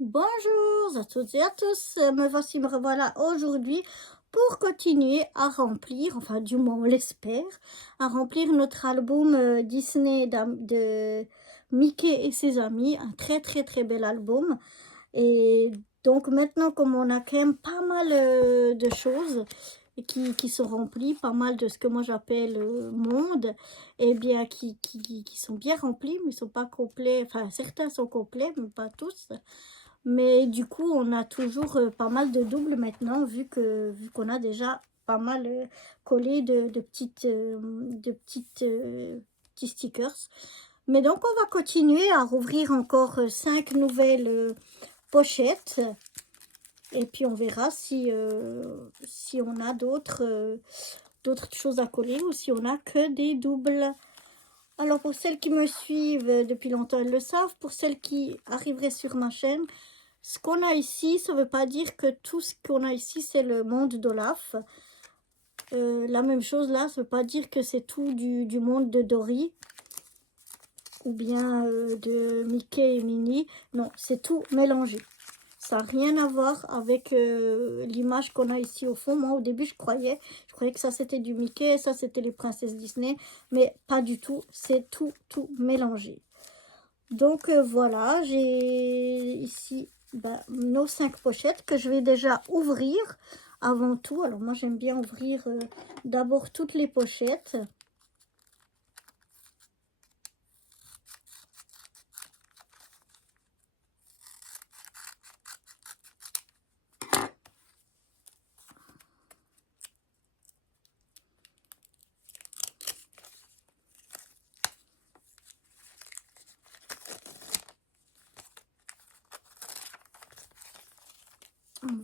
Bonjour à toutes et à tous, me revoilà aujourd'hui pour continuer à remplir, enfin du moins on l'espère, à remplir notre album Disney de Mickey et ses amis, un très bel album. Et donc maintenant comme on a quand même pas mal de choses qui sont remplies, pas mal de ce que moi j'appelle monde, et bien qui sont bien remplis, mais ils sont pas complets, enfin certains sont complets, mais pas tous. Mais du coup, on a toujours pas mal de doubles maintenant, vu qu'on a déjà pas mal collé petits stickers. Mais donc, on va continuer à rouvrir encore 5 nouvelles pochettes. Et puis, on verra si on a d'autres choses à coller ou si on a que des doubles. Alors, pour celles qui me suivent depuis longtemps, elles le savent. Pour celles qui arriveraient sur ma chaîne, ce qu'on a ici, ça ne veut pas dire que tout ce qu'on a ici, c'est le monde d'Olaf. La même chose là, ça ne veut pas dire que c'est tout du monde de Dory. Ou bien de Mickey et Minnie. Non, c'est tout mélangé. Ça n'a rien à voir avec l'image qu'on a ici au fond. Moi, au début, je croyais que ça, c'était du Mickey, ça, c'était les princesses Disney. Mais pas du tout. C'est tout mélangé. Donc, voilà. J'ai ici nos 5 pochettes que je vais déjà ouvrir avant tout. Alors, moi, j'aime bien ouvrir d'abord toutes les pochettes.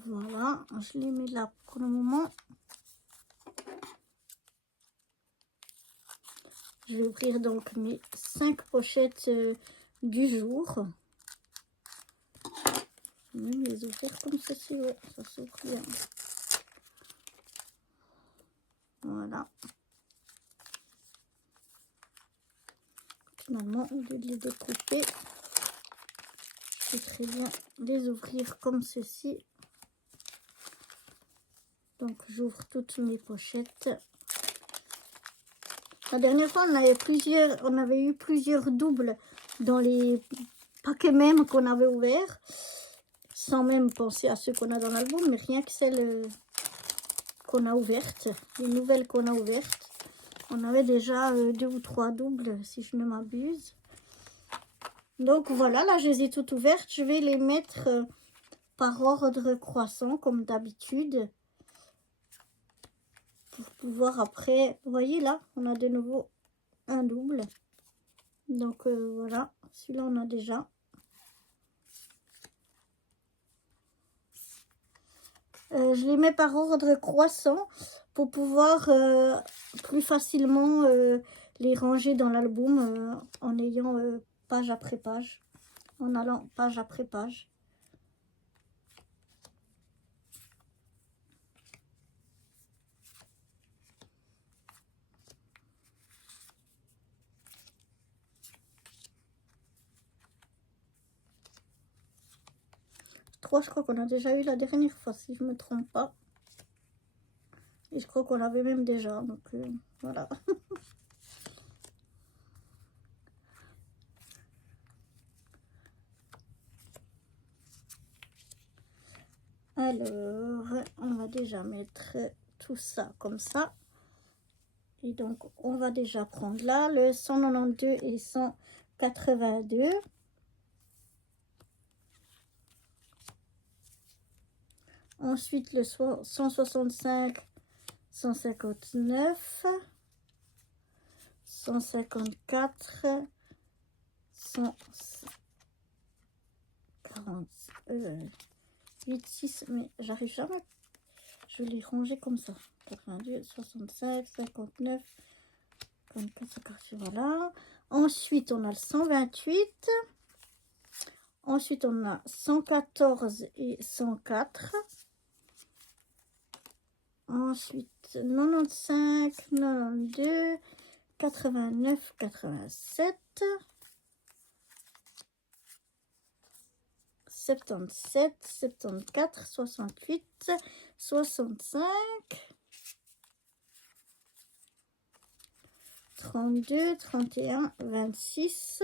Voilà, je les mets là pour le moment. Je vais ouvrir donc mes 5 pochettes du jour. Je vais même les ouvrir comme ceci, ouais, ça s'ouvre bien. Voilà. Finalement, au lieu de les découper, je vais très bien les ouvrir comme ceci. Donc, j'ouvre toutes mes pochettes. La dernière fois, on avait eu plusieurs doubles dans les paquets même qu'on avait ouverts, sans même penser à ceux qu'on a dans l'album, mais rien que celles qu'on a ouvertes, les nouvelles qu'on a ouvertes. On avait déjà 2 ou 3 doubles, si je ne m'abuse. Donc voilà, là, je les ai toutes ouvertes. Je vais les mettre par ordre croissant, comme d'habitude. Pour pouvoir après... Vous voyez, là, on a de nouveau un double. Donc voilà, celui-là, on a déjà. Je les mets par ordre croissant pour pouvoir plus facilement les ranger dans l'album en ayant page après page, en allant page après page. Je crois qu'on a déjà eu la dernière fois, si je ne me trompe pas. Et je crois qu'on l'avait même déjà, donc voilà. Alors, on va déjà mettre tout ça comme ça. Et donc, on va déjà prendre là le 192 et 182. Ensuite, le 165, 159, 154, 148, 6, mais j'arrive jamais. Je vais les ranger comme ça. 82, 65, 59, 54, 58, voilà. Ensuite, on a le 128. Ensuite, on a 114 et 104. Ensuite, 95, 92, 89, 87, 77, 74, 68, 65, 32, 31, 26,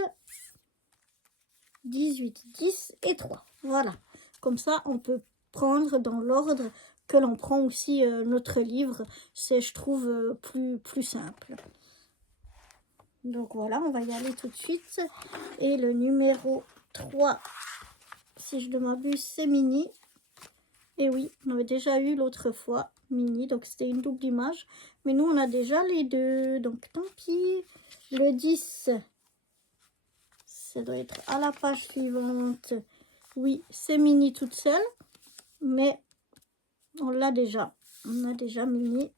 18, 10 et 3. Voilà. Comme ça, on peut prendre dans l'ordre que l'on prend aussi notre livre. C'est, je trouve, plus simple. Donc voilà, on va y aller tout de suite. Et le numéro 3, si je ne m'abuse, c'est Mini. Et oui, on avait déjà eu l'autre fois Mini, donc c'était une double image. Mais nous, on a déjà les deux, donc tant pis. Le 10, ça doit être à la page suivante. Oui, c'est Mini toute seule, mais on l'a déjà. On a déjà Mini.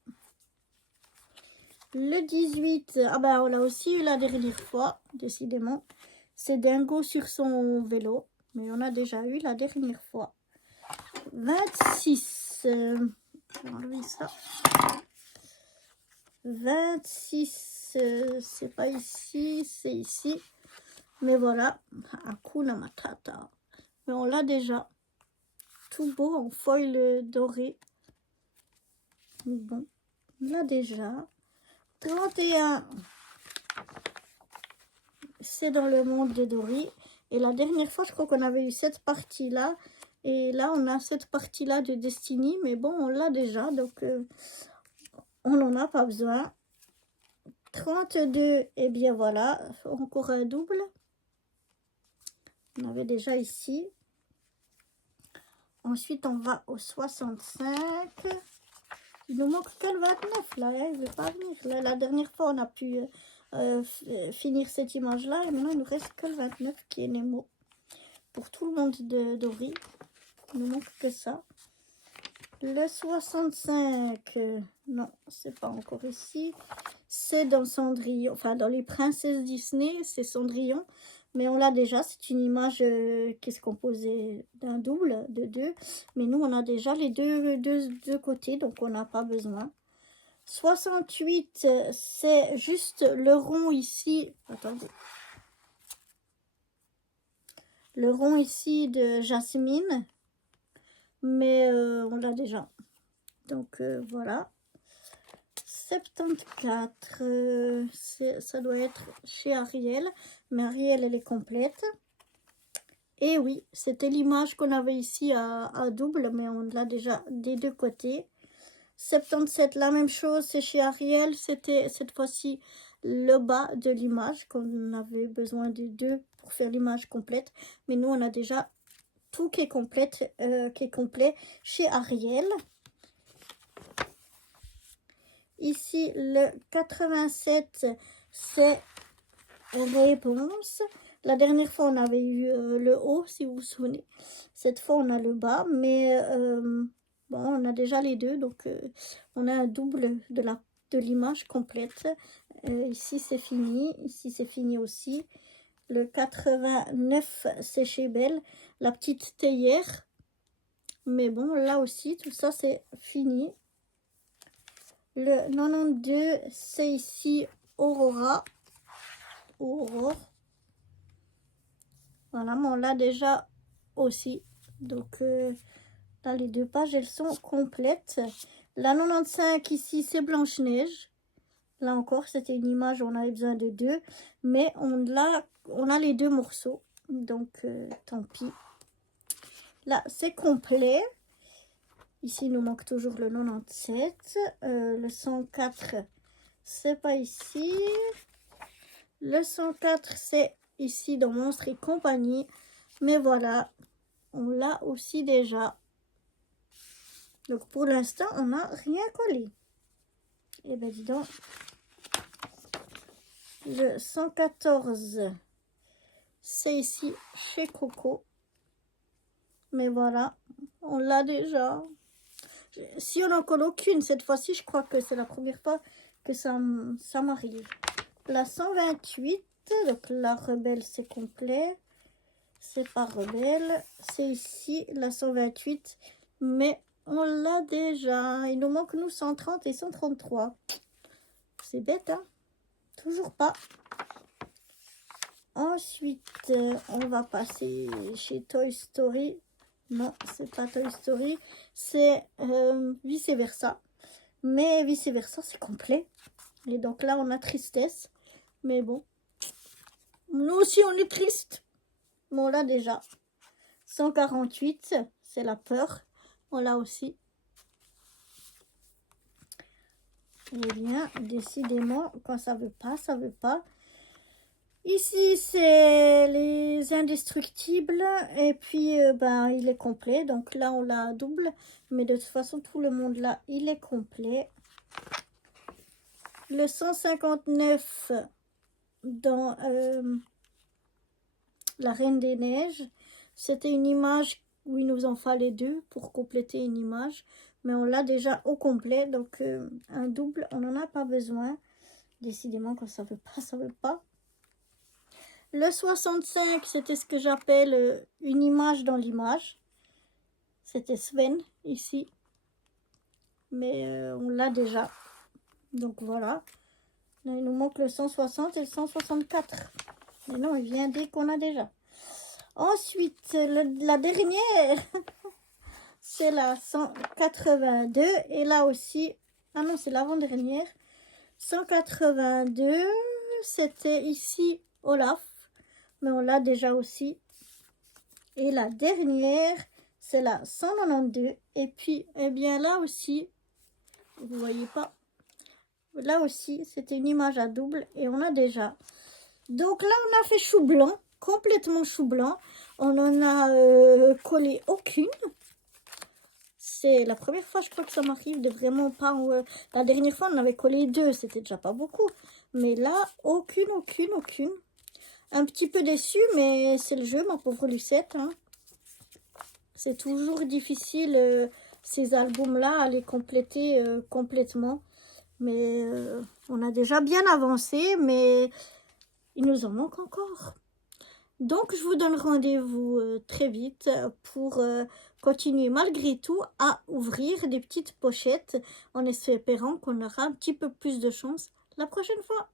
Le 18, ah ben on l'a aussi eu la dernière fois, décidément. C'est Dingo sur son vélo, mais on a déjà eu la dernière fois. 26, je vais enlever ça. 26, c'est pas ici, c'est ici. Mais voilà, Hakuna Matata. Mais on l'a déjà. Tout beau en foil doré. Bon, on l'a déjà. 31, c'est dans le monde de Dory. Et la dernière fois, je crois qu'on avait eu cette partie-là. Et là, on a cette partie-là de Destiny. Mais bon, on l'a déjà. Donc, on n'en a pas besoin. 32, et bien voilà. Encore un double. On avait déjà ici. Ensuite, on va au 65. Il nous manque que le 29 là. Hein, il ne veut pas venir. La dernière fois, on a pu finir cette image-là. Et maintenant, il nous reste que le 29 qui est Nemo. Pour tout le monde de Dory. Il ne manque que ça. Le 65. Non, c'est pas encore ici. C'est dans Cendrillon. Enfin, dans les princesses Disney, c'est Cendrillon. Mais on l'a déjà, c'est une image qui est composée d'un double, de deux. Mais nous, on a déjà les deux côtés, donc on n'a pas besoin. 68, c'est juste le rond ici. Attendez. Le rond ici de Jasmine. Mais on l'a déjà. Donc voilà. 74, ça doit être chez Ariel, mais Ariel elle est complète. Et oui, c'était l'image qu'on avait ici à double, mais on l'a déjà des deux côtés. 77, la même chose, c'est chez Ariel, c'était cette fois-ci le bas de l'image, qu'on avait besoin de deux pour faire l'image complète. Mais nous, on a déjà tout qui est complet chez Ariel. Ici, le 87, c'est réponse. La dernière fois, on avait eu le haut, si vous vous souvenez. Cette fois, on a le bas, mais bon, on a déjà les deux. Donc, on a un double de l'image complète. Ici, c'est fini. Ici, c'est fini aussi. Le 89, c'est chez Belle. La petite théière. Mais bon, là aussi, tout ça, c'est fini. Le 92, c'est ici Aurora. Aurore. Voilà, mais on l'a déjà aussi. Donc, dans les deux pages, elles sont complètes. La 95, ici, c'est Blanche-Neige. Là encore, c'était une image où on avait besoin de deux. Mais on a les deux morceaux. Donc, tant pis. Là, c'est complet. Ici, il nous manque toujours le 97. Le 104, c'est pas ici. Le 104, c'est ici dans Monstres et compagnie. Mais voilà, on l'a aussi déjà. Donc, pour l'instant, on n'a rien collé. Et bien, dis donc. Le 114, c'est ici chez Coco. Mais voilà, on l'a déjà. Si on n'en colle aucune, cette fois-ci, je crois que c'est la première fois que ça m'arrive. La 128, donc la rebelle, c'est complet. C'est pas rebelle. C'est ici, la 128. Mais on l'a déjà. Il nous manque, nous, 130 et 133. C'est bête, hein? Toujours pas. Ensuite, on va passer chez Toy Story. Non, c'est pas Toy Story, c'est Vice Versa. Mais Vice Versa, c'est complet. Et donc là, on a Tristesse. Mais bon, nous aussi, on est triste. Bon, là déjà. 148, c'est la peur. On l'a aussi. Eh bien, décidément, quand ça veut pas, ça veut pas. Ici, c'est les indestructibles. Et puis, ben, il est complet. Donc là, on l'a double. Mais de toute façon, tout le monde là, il est complet. Le 159 dans La Reine des Neiges. C'était une image où il nous en fallait deux pour compléter une image. Mais on l'a déjà au complet. Donc, un double, on n'en a pas besoin. Décidément, quand ça veut pas, ça veut pas. Le 65, c'était ce que j'appelle une image dans l'image. C'était Sven, ici. Mais on l'a déjà. Donc voilà. Là, il nous manque le 160 et le 164. Mais non, il vient dès qu'on a déjà. Ensuite, la dernière, c'est la 182. Et là aussi, ah non, c'est l'avant-dernière. 182, c'était ici Olaf. Mais on l'a déjà aussi. Et la dernière, c'est la 192. Et puis, eh bien là aussi, vous voyez pas. Là aussi, c'était une image à double et on a déjà. Donc là, on a fait chou blanc, complètement chou blanc. On en a collé aucune. C'est la première fois, je crois que ça m'arrive de vraiment pas... la dernière fois, on avait collé deux, c'était déjà pas beaucoup. Mais là, aucune. Un petit peu déçue, mais c'est le jeu, ma pauvre Lucette. Hein. C'est toujours difficile, ces albums-là, à les compléter complètement. Mais on a déjà bien avancé, mais il nous en manque encore. Donc, je vous donne rendez-vous très vite pour continuer malgré tout à ouvrir des petites pochettes en espérant qu'on aura un petit peu plus de chance la prochaine fois.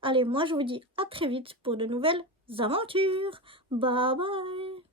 Allez, moi, je vous dis à très vite pour de nouvelles aventures. Bye bye!